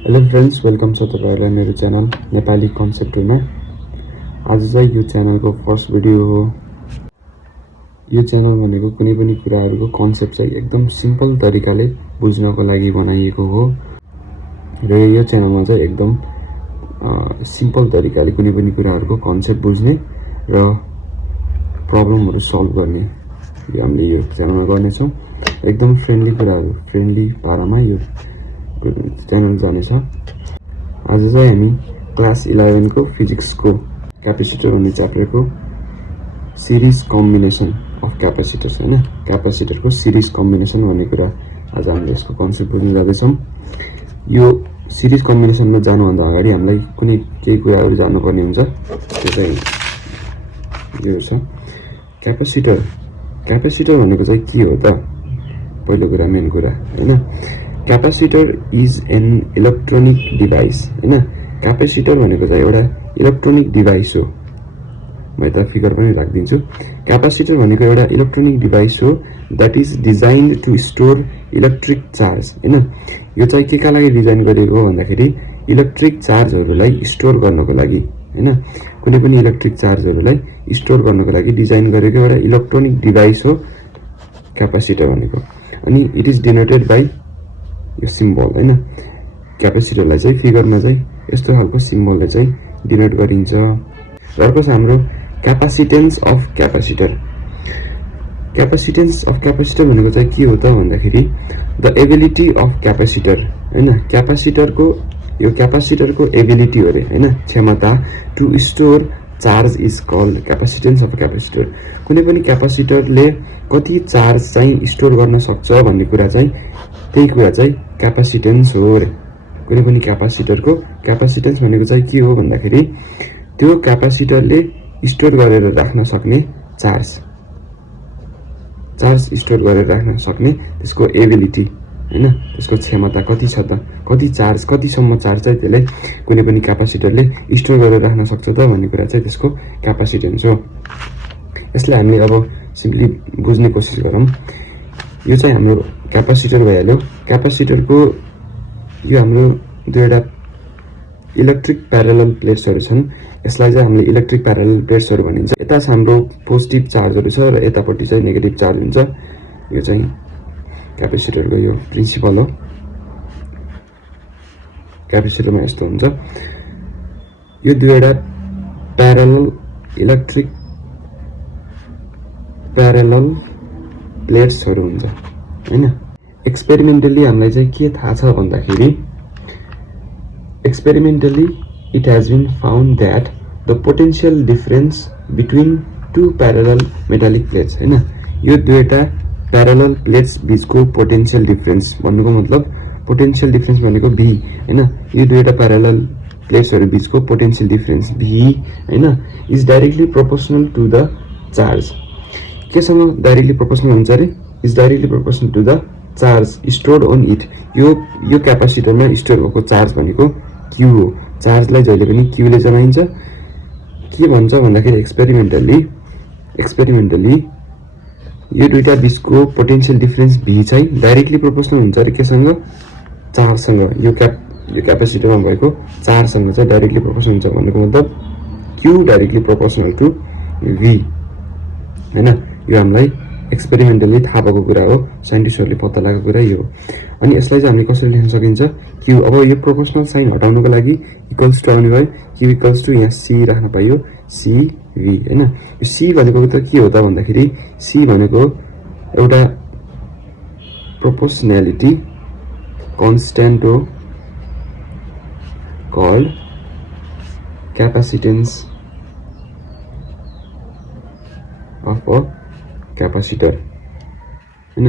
Hello friends, welcome छ तपाईहरुलाई मेरो च्यानल नेपाली कन्सेप्ट टुमा। आज चाहिँ यो च्यानलको फर्स्ट भिडियो हो। यो च्यानल भनेको कुनै पनि कुराहरुको कन्सेप्ट चाहिँ एकदम सिम्पल तरिकाले बुझ्नको लागि बनाइएको हो र यो च्यानलमा चाहिँ एकदम सिम्पल तरिकाले कुनै पनि कुराहरुको कन्सेप्ट बुझ्ने र प्रब्लमहरु सल्भ गर्ने हामीले यो च्यानलमा गर्ने छौं। एकदम फ्रेन्डली कुराहरु, फ्रेन्डली पारामा यो च्यानल जानेछ। आज चाहिँ हामी क्लास 11 को फिजिक्स को क्यापेसिटर भन्ने च्याप्टरको सिरिज कम्बिनेसन अफ क्यापेसिटर्स हैन, क्यापेसिटर को सिरिज कम्बिनेसन भन्ने कुरा आज हामीले यसको कन्सेप्ट बुझ्न जाँदैछौं। यो सिरिज कम्बिनेसनमा जानु भन्दा अगाडि हामीलाई कुनै केही कुराहरु जान्नुपर्ने हुन्छ। त्यो चाहिँ यो छ क्यापेसिटर। क्यापेसिटर भनेको चाहिँ के हो त? पहिलो कुरा, मेन कुरा हैन। Capacitor is an electronic device हैन। क्यापेसिटर भनेको चाहिँ एउटा इलेक्ट्रोनिक डिभाइस हो। म यता फिगर पनि राख्दिन्छु। क्यापेसिटर भनेको एउटा इलेक्ट्रोनिक डिभाइस हो that is designed to store electric charge हैन। यो चाहिँ केका लागि डिजाइन गरिएको हो भन्दाखेरि इलेक्ट्रिक चार्जहरुलाई स्टोर गर्नको लागि हैन। कुनै पनि इलेक्ट्रिक चार्जहरुलाई स्टोर गर्नको लागि डिजाइन गरेको एउटा इलेक्ट्रोनिक डिभाइस हो क्यापेसिटर भनेको। अनि इट इज डिनोटेड बाइ यो सिम्बल हैन। क्यापेसिटरलाई चाहिँ फिगरमा चाहिँ यस्तो खालको सिम्बलले चाहिँ डिनोट गरिन्छ। अर्को छ हाम्रो क्यापासिटेन्स अफ क्यापेसिटर। क्यापासिटेन्स अफ क्यापेसिटर भनेको चाहिँ के हो त भन्दाखेरि द एबिलिटी अफ क्यापेसिटर हैन। क्यापेसिटरको यो क्यापेसिटरको एबिलिटी हो रे हैन, क्षमता to store charge is called capacitance of capacitor. कुनै पनि क्यापेसिटरले कति चार्ज चाहिँ स्टोर गर्न सक्छ भन्ने कुरा चाहिँ त्यही कुरा चाहिँ क्यापासिटेन्स हो रे। कुनै पनि क्यापेसिटरको क्यापासिटेन्स भनेको चाहिँ के हो भन्दाखेरि त्यो क्यापेसिटरले स्टोर गरेर राख्न सक्ने चार्ज स्टोर गरेर राख्न सक्ने त्यसको एबिलिटी हैन, त्यसको क्षमता कति छ त, कति चार्ज, कतिसम्म चार्ज चाहिँ त्यसले कुनै पनि क्यापेसिटरले स्टोर गरेर राख्न सक्छ त भन्ने कुरा चाहिँ त्यसको क्यापासिटेन्स हो। यसलाई हामीले अब सिम्पली बुझ्ने कोसिस गरौँ। यो चाहिँ हाम्रो क्यापेसिटर भइहाल्यो। क्यापेसिटरको यो हाम्रो दुईवटा इलेक्ट्रिक प्यारलल प्लेट्सहरु छन्। यसलाई चाहिँ हामीले इलेक्ट्रिक प्यारलल प्लेट्सहरु भनिन्छ। यता हाम्रो पोजिटिभ चार्जहरु छ र यतापट्टि चाहिँ नेगेटिभ चार्ज हुन्छ। यो चाहिँ क्यापेसिटरको यो प्रिन्सिपल हो। क्यापेसिटरमा यस्तो हुन्छ। यो दुईवटा प्यारलल इलेक्ट्रिक प्यारलल प्लेट्सहरु हुन्छ हैन। एक्सपेरिमेन्टली हामीलाई चाहिँ के थाहा छ भन्दाखेरि experimentally it has been found that the potential difference between two parallel metallic plates हैन। यो दुईटा प्यारलल प्लेट्स बीचको पोटेन्शियल डिफरेन्स भन्नुको मतलब पोटेन्शियल डिफरेन्स भनेको v हैन। यो दुईटा प्यारलल प्लेट्सहरु बीचको पोटेन्शियल डिफरेन्स v हैन is directly proportional to the charge. केसँग डाइरेक्टली प्रोपोर्शनल हुन्छ रे? Is directly proportional to the charge stored on it. यो क्यापेसिटरमा स्टोर भएको चार्ज भनेको q हो। चार्जलाई जहिले पनि q ले जमाइन्छ। के भन्छ भन्दाखेरि एक्सपेरिमेन्टली यो दुईटा बीचको पोटेन्शियल डिफरेन्स v चाहिँ डाइरेक्टली प्रोपोर्शनल हुन्छ रे केसँग? चार्जसँग। यो क्यापेसिटरमा भएको चार्जसँग चाहिँ डाइरेक्टली प्रोपोर्शनल हुन्छ भन्नुको मतलब q directly proportional to v हैन। यो हामीलाई एक्सपेरिमेन्टली थाहा भएको कुरा हो, साइन्टिस्टहरुले पत्ता लगाएको कुरा यो हो। अनि यसलाई चाहिँ हामीले कसरी लेख्न सकिन्छ? q। अब यो प्रोपोर्शनल साइन हटाउनको लागि इक्वल्स टु आउने भयो। q इक्वल्स टु यहाँ c राख्न पाइयो, cv हैन। यो c भनेको त के हो त भन्दाखेरि c भनेको एउटा प्रोपोर्सनालिटी कन्स्ट्यान्ट हो called capacitance of a capacitor हैन।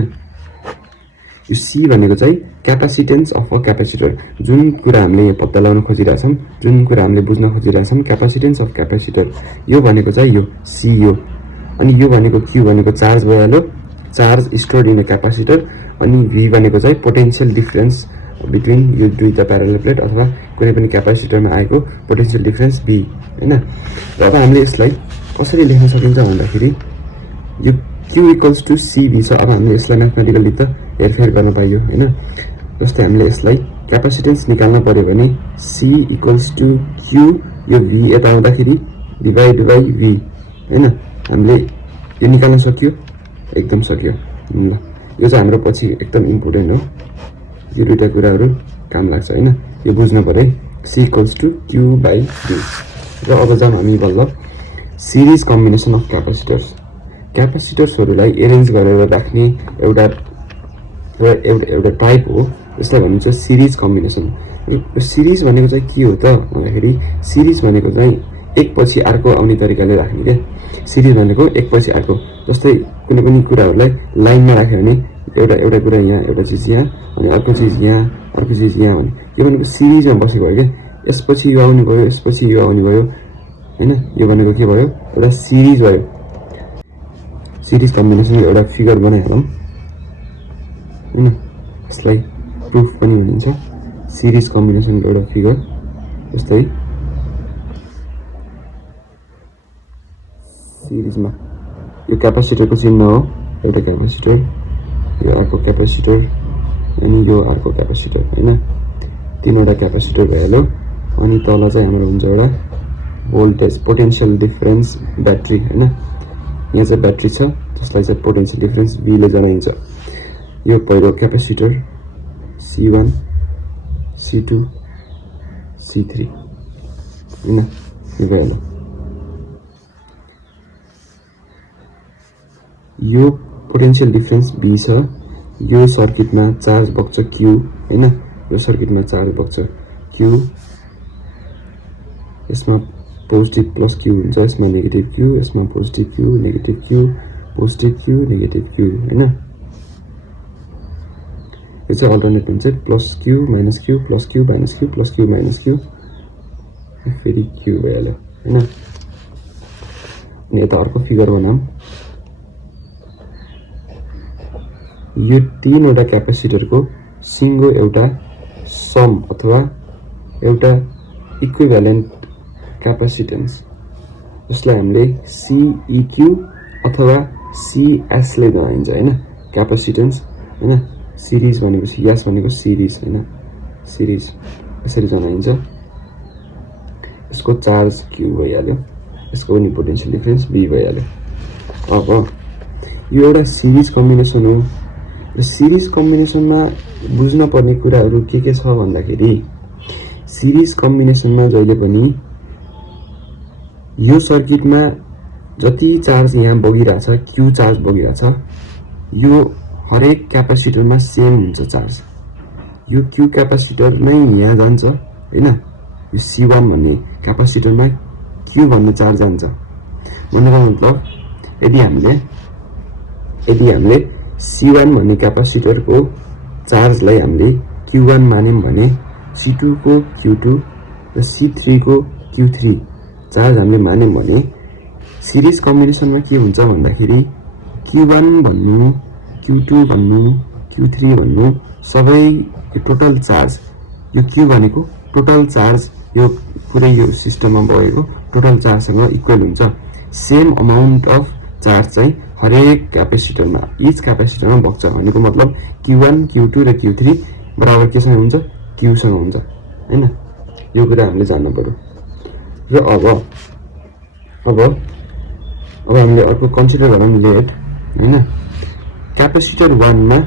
यो c भनेको चाहिँ क्यापासिटेन्स अफ अ क्यापेसिटर। जुन कुरा हामीले यहाँ पत्ता लगाउन खोजिरहेछौं, जुन कुरा हामीले बुझ्न खोजिरहेछौं, क्यापासिटेन्स अफ क्यापेसिटर यो भनेको चाहिँ यो c हो। अनि यो भनेको q भनेको चार्ज भइहाल्यो, charge stored in a capacitor. अनि v भनेको चाहिँ पोटेन्शियल डिफरेन्स बिट्विन यो दुईटा प्यारलल प्लेट अथवा कुनै पनि क्यापेसिटरमा आएको पोटेन्शियल डिफरेन्स v हैन। र अब हामीले यसलाई कसरी लेख्न सकिन्छ भन्दाखेरि यो q इक्वल्स टु cv छ। अब हामीले यसलाई म्याथमेटिकली त हेरफेर गर्न पाइयो हैन। जस्तै हामीले यसलाई q क्यापेसिटेन्स निकाल्न पर्यो भने C इक्वल्स टु Q, यो V यता आउँदाखेरि डिभाइड बाई V हैन। हामीले यो निकाल्न सक्यो, एकदम सक्यो। ल यो चाहिँ हाम्रो पछि एकदम इम्पोर्टेन्ट हो, यो दुईटा कुराहरू काम लाग्छ हैन, यो बुझ्नु पर्यो। C equals to Q by V। र अब जाम हामी बल्ल सिरिज कम्बिनेसन अफ क्यापेसिटर्स। क्यापेसिटर्सहरूलाई एरेन्ज गरेर राख्ने एउटा टाइप हो, यसलाई भनिन्छ सिरिज कम्बिनेसन। यो सिरिज भनेको चाहिँ के हो त भन्दाखेरि सिरिज भनेको चाहिँ एक पछि अर्को आउने तरिकाले राख्ने के। सिरिज भनेको एक पछि अर्को, जस्तै कुनै पनि कुराहरूलाई लाइनमा राख्यो भने एउटा कुरा यहाँ, एउटा चिज यहाँ, अनि अर्को चिज यहाँ, अर्को चिज यहाँ भने यो भनेको सिरिजमा बसेको हो क्या। यसपछि यो आउने भयो, यसपछि यो आउने भयो हैन, यो भनेको के भयो, एउटा सिरिज भयो। सिरिज कम्बिनेसनको एउटा फिगर बनाइहालौँ हैन, यसलाई प्रुफ पनि भनिन्छ। सिरिज कम्बिनेसनको एउटा फिगर, जस्तै सिरिजमा यो क्यापेसिटरको चिन्ह हो, एउटा क्यापेसिटर, यो अर्को क्यापेसिटर, अनि यो अर्को क्यापेसिटर हैन, तीनवटा क्यापेसिटर भइहाल्यो। अनि तल चाहिँ हाम्रो हुन्छ एउटा भोल्टेज पोटेन्शियल डिफरेन्स ब्याट्री हैन। यहाँ चाहिँ ब्याट्री छ जसलाई चाहिँ पोटेन्शियल डिफरेन्स V ले जनाइन्छ। यो पहिलो क्यापेसिटर C1, C2, C3 हैन, यो भइहाल्यो। यो पोटेन्शियल डिफरेन्स V छ, यो सर्किटमा चार्ज बग्छ Q हैन, यो सर्किटमा चार्ज बग्छ Q, यसमा पोजिटिभ प्लस Q हुन्छ, यसमा नेगेटिभ Q, यसमा positive Q, negative Q, positive Q, negative Q हैन। यो चाहिँ अल्टरनेट हुन्छ, plus Q minus Q, plus Q minus Q, plus Q minus Q, फेरि Q भइहाल्यो हैन। अनि यता अर्को फिगर बनाऊँ। यो तीनवटा क्यापेसिटरको सिङ्गो एउटा सम अथवा एउटा इक्विभ्यालेन्ट क्यापेसिटेन्स, जसलाई हामीले CEQ अथवा CS ले जनाइन्छ हैन, क्यापेसिटेन्स हैन। सिरिज भनेपछि यस भनेको सिरिज हैन, सिरिज यसरी जनाइन्छ। यसको चार्ज Q भइहाल्यो, यसको पनि पोटेन्शियल डिफरेन्स V भइहाल्यो। अब यो एउटा सिरिज कम्बिनेसन हो। र सिरिज कम्बिनेसनमा बुझ्न पर्ने कुराहरू के छ भन्दाखेरि सिरिज कम्बिनेसनमा जहिले पनि यो सर्किटमा जति चार्ज यहाँ बगिरहेछ, Q चार्ज बगिरहेछ, यो हरेक क्यापेसिटरमा सेम हुन्छ चार्ज। यो Q क्यापेसिटर नै यहाँ जान्छ हैन, यो C1 भन्ने क्यापेसिटरमा Q भन्ने चार्ज जान्छ। भन्नुको मतलब यदि हामीले C1 भन्ने क्यापेसिटरको चार्जलाई हामीले Q1 मान्यौं भने C2 को Q2 र C3 को Q3 चार्ज हामीले मान्यौं भने सिरिज कम्बिनेसनमा के हुन्छ भन्दाखेरि Q1 भन्नु, Q2 भन्नु, Q3 भन्नु सबै टोटल चार्ज, यो Q भनेको टोटल चार्ज, यो पुरै यो सिस्टममा भएको टोटल चार्जसँग इक्वल हुन्छ। सेम अमाउन्ट अफ चार्ज चाहिँ हरेक क्यापेसिटरमा, इच क्यापेसिटरमा बग्छ। भनेको मतलब Q1, Q2 र Q3 बराबर केसँग हुन्छ, Q सँग हुन्छ हैन। यो कुरा हामीले जान्नु पर्यो। र अब हामीले अर्को कन्सिडर गरौँ लेट हैन। क्यापेसिटर 1 मा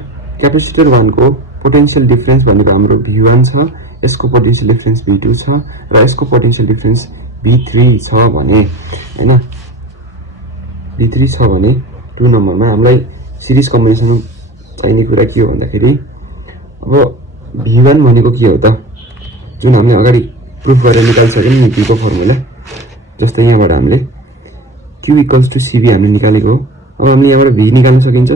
क्यापेसिटर 1 को पोटेन्शियल डिफरेन्स भनेको हाम्रो V1 छ, यसको पोटेन्शियल डिफरेन्स V2 छ र यसको पोटेन्शियल डिफरेन्स V3 छ भने हैन, V3 छ भने 2 नम्बरमा हामीलाई सिरिज कम्बिनेसन चाहिने कुरा के हो भन्दाखेरि अब V1 भनेको के हो त, जुन हामीले अगाडि प्रुफ गरेर निकालिसक्यौं नि V को फर्मुला। जस्तै यहाँबाट हामीले Q इक्वल्स टु CV हामीले निकालेको हो। अब हामीले यहाँबाट V निकाल्न सकिन्छ।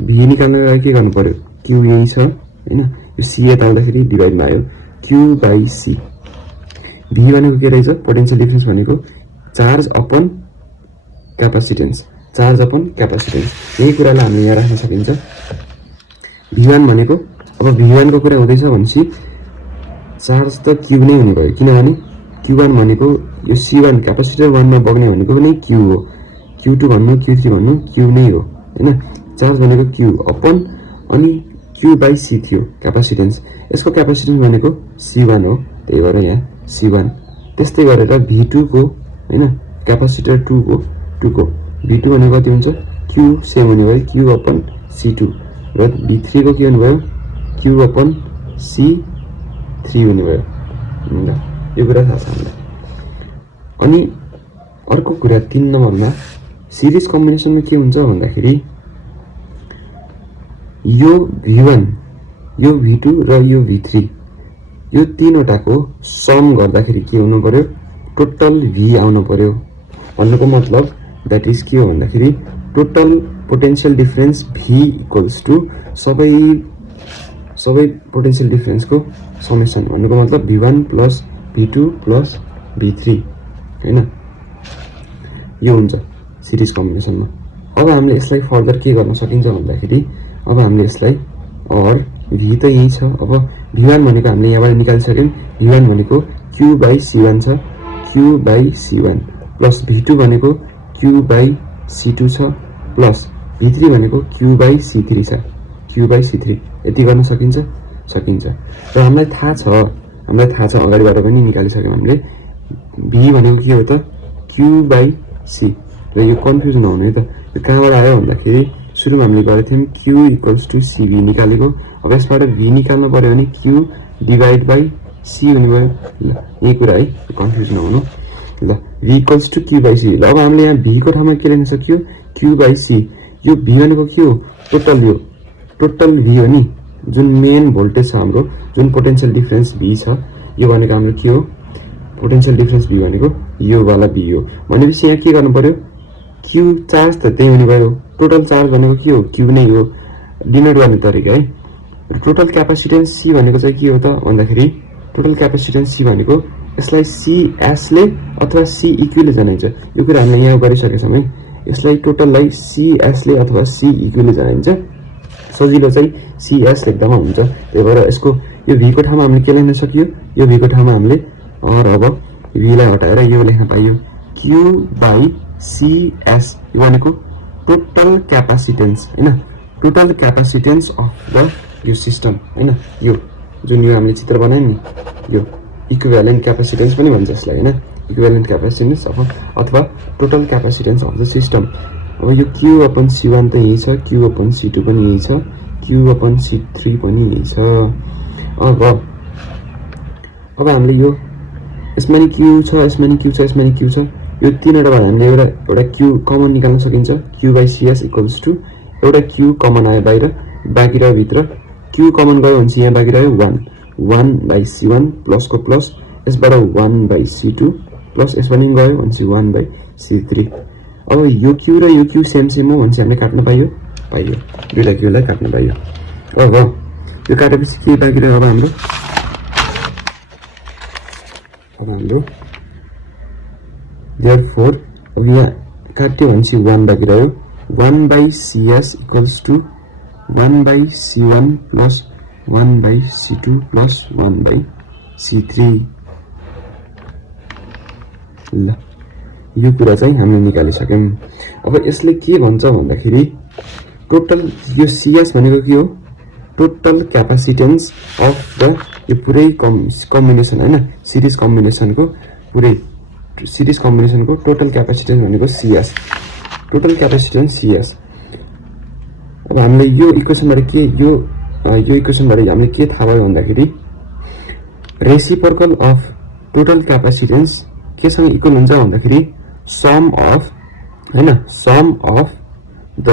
V निकाल्नको लागि के गर्नु पर्यो, Q यही छ हैन, यो C यता आउँदाखेरि डिभाइडमा आयो Q बाइ C। V भनेको के रहेछ, पोटेन्शियल डिफरेन्स भनेको चार्ज अपन क्यापेसिटेन्स, चार्ज अपन क्यापेसिटेन्स। यही कुरालाई हामीले यहाँ राख्न सकिन्छ। V1 भनेको, अब V1 को कुरा हुँदैछ भनेपछि चार्ज त Q नै हुने भयो, किनभने Q1 भनेको यो C1 क्यापेसिटर 1 मा बग्ने भनेको पनि Q हो। Q2 भन्नु, Q3 भन्नु Q नै हो हैन। चार्ज भनेको Q अपन, अनि Q by C3 हो क्यापासिटेन्स। यसको क्यापासिटेन्स भनेको C1 हो, त्यही भएर यहाँ C1। त्यस्तै गरेर V2 को हैन क्यापासिटर 2 को V2 भनेको कति हुन्छ Q सेम हुने भयो Q अपन C2 र V3 को के हुने भयो Q अपन C3 हुने भयो। ल यो कुरा थाहा छ हामीलाई। अनि अर्को कुरा 3 नम्बरमा सिरिज कम्बिनेसनमा के हुन्छ भन्दाखेरि यो V1 यो V2 र यो V3 यो तीनवटाको सम गर्दाखेरि के हुनु पर्यो टोटल V आउनु पर्यो। भन्नुको मतलब दैट इज के हो भन्दाखेरि total potential difference V equals to सबै पोटेन्शियल डिफरेन्सको समेसन। भन्नुको मतलब V1 plus V2 plus V3 हैन यो हुन्छ सिरिज कम्बिनेसनमा। अब हामीले यसलाई फर्दर के गर्न सकिन्छ भन्दाखेरि अब हामीले यसलाई और V त यही छ। अब V1 भनेको हामीले यहाँबाट निकालिसक्यौं। V1 भनेको Q by C1 छ Q by C1 plus V2 भनेको Q by C2 छ प्लस V3 भनेको Q by C3 छ Q by C3। यति गर्न सकिन्छ र हामीलाई थाहा छ अगाडिबाट पनि निकालिसक्यौं हामीले V भनेको के हो त Q by C र यो कन्फ्युज नहुने त यो कहाँबाट आयो भन्दाखेरि सुरुमा हामीले गरेको थियौं Q इक्वल्स टु CV निकालेको। अब यसबाट V निकाल्नु पर्यो भने Q डिभाइड बाइ C हुने भयो। ल यही कुरा है कन्फ्युज नहुनु। ल V equals to Q by C। ल अब हामीले यहाँ V को ठाउँमा के लेख्न सक्यो Q बाइ C। यो V भनेको के हो टोटल V हो नि जुन मेन भोल्टेज छ हाम्रो जुन पोटेन्शियल डिफरेन्स V छ यो भनेको हाम्रो के हो पोटेन्शियल डिफरेन्स V भनेको यो वाला V हो। भनेपछि यहाँ के गर्नु पर्यो Q चार्ज त त्यही हुने भयो। टोटल चार्ज भनेको के हो Q नै हो डिनोट गर्ने तरिका है। टोटल क्यापासिटेन्स C भनेको चाहिँ के हो त भन्दाखेरि टोटल क्यापासिटेन्स C भनेको यसलाई CS ले अथवा CEQ ले जनाइन्छ। यो कुरा हामीले यहाँ गरिसकेछौं है। यसलाई टोटललाई CS ले अथवा CEQ ले जनाइन्छ। सजिलो चाहिँ CS लेख्दामा हुन्छ। त्यही भएर यसको यो V को ठाउँमा हामीले के लेख्न सकियो यो V को ठाउँमा हामीले और अब V लाई हटाएर यो लेख्न पाइयो Q by CS यो भनेको टोटल क्यापासिटेन्स हैन टोटल क्यापासिटेन्स अफ द यो सिस्टम हैन यो जुन यो हामीले चित्र बनायौं नि यो इक्विभ्यालेन्ट क्यापासिटेन्स पनि भन्छ यसलाई हैन इक्विभ्यालेन्ट क्यापासिटेन्स अथवा total capacitance of the system. अब यो Q अपन C1 त यही छ Q अपन C2 पनि यही छ Q अपन C3 पनि यही छ। अब हामीले यो यसमा नि Q छ यसमा नि Q छ यो तीनवटाबाट हामीले एउटा Q कमन निकाल्न सकिन्छ Q by CS equals to एउटा Q कमन आयो बाहिर बाँकी रह्यो भित्र Q कमन गयो भने यहाँ बाँकी रह्यो 1 by C1 प्लस को प्लस यसबाट 1 by C2 प्लस यसबाट नि गयो भने 1 by C3। अब यो Q र यो Q सेम हो भने हामीले काट्न पाइयो दुईटा Q लाई काट्न पाइयो। अब यो काटेपछि के बाँकी रह्यो अब हाम्रो therefore अब यहाँ काट्यो भने 1 बाँकी रह्यो 1 by CS equals to 1 by C1 plus 1 by C2 plus 1 by C3। ल यो कुरा चाहिँ हामीले निकालिसक्यौं। अब यसले के भन्छ भन्दाखेरि टोटल यो CS भनेको के हो टोटल क्यापासिटेन्स अफ द यो पुरै कम्बिनेसन हैन सिरिज कम्बिनेसनको टोटल क्यापासिटेन्स भनेको CS टोटल क्यापासिटेन्स CS। अब हामीले यो इक्वेसनबाट के यो इक्वेसनबाट हामीले के थाहा भयो भन्दाखेरि रेसिप्रोकल अफ टोटल क्यापासिटेन्स केसँग इक्वल हुन्छ भन्दाखेरि sum of the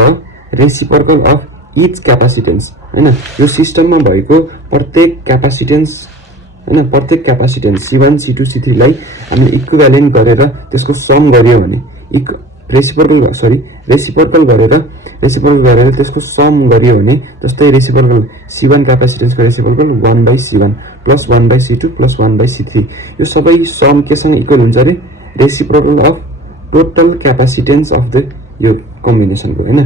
reciprocal of each capacitance हैन यो सिस्टममा भएको प्रत्येक क्यापासिटेन्स C1 C2 C3 लाई हामीले इक्विभ्यालेन्ट गरेर त्यसको सम गरियो भने रेसिप्रोकल गरेर त्यसको सम गरियो भने जस्तै रेसिप्रोकल C1 क्यापासिटेन्सको reciprocal 1 by C1 plus 1 by C2 plus 1 by C3 यो सबै सम केसँग इक्वल हुन्छ रे reciprocal of total capacitance of the यो कम्बिनेसनको हैन।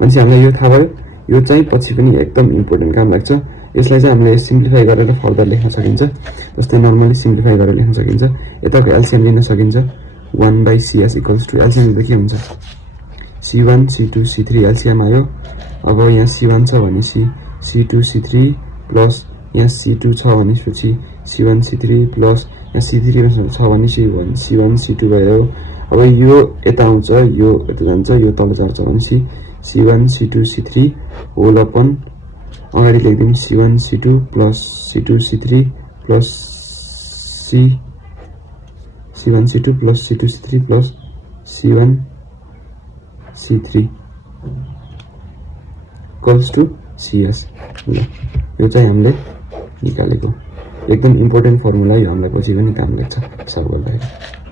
मान्छे हामीलाई यो थाहा भयो यो चाहिँ पछि पनि एकदम इम्पोर्टेन्ट काम लाग्छ। यसलाई चाहिँ हामीले सिम्प्लिफाई गरेर फर्दर लेख्न सकिन्छ। जस्तै नर्मली सिम्प्लिफाई गरेर लेख्न सकिन्छ। यताको एलसीएम लिन सकिन्छ 1 by CS equals to LCM लिँदा के हुन्छ C1 C2 C3 एलसीएम आयो। अब यहाँ C1 छ भने C2 C3 प्लस यहाँ C2 छ भनेपछि C1 C3 प्लस यहाँ C3 छ भने C1 C2 भयो। अब यो यता आउँछ, यो यता जान्छ, यो तल झर्छ भनेपछि C1 C2 C3 होल अपन अगाडि लेख्दिउँ C1 C2 plus C2 C3 plus C1 C2 plus C2 C3 plus C1 C3 equals to CS। ल यो चाहिँ हामीले निकालेको एकदम इम्पोर्टेन्ट फर्मुला, यो हामीलाई पछि पनि काम लाग्छ सल्भ गर्दाखेरि।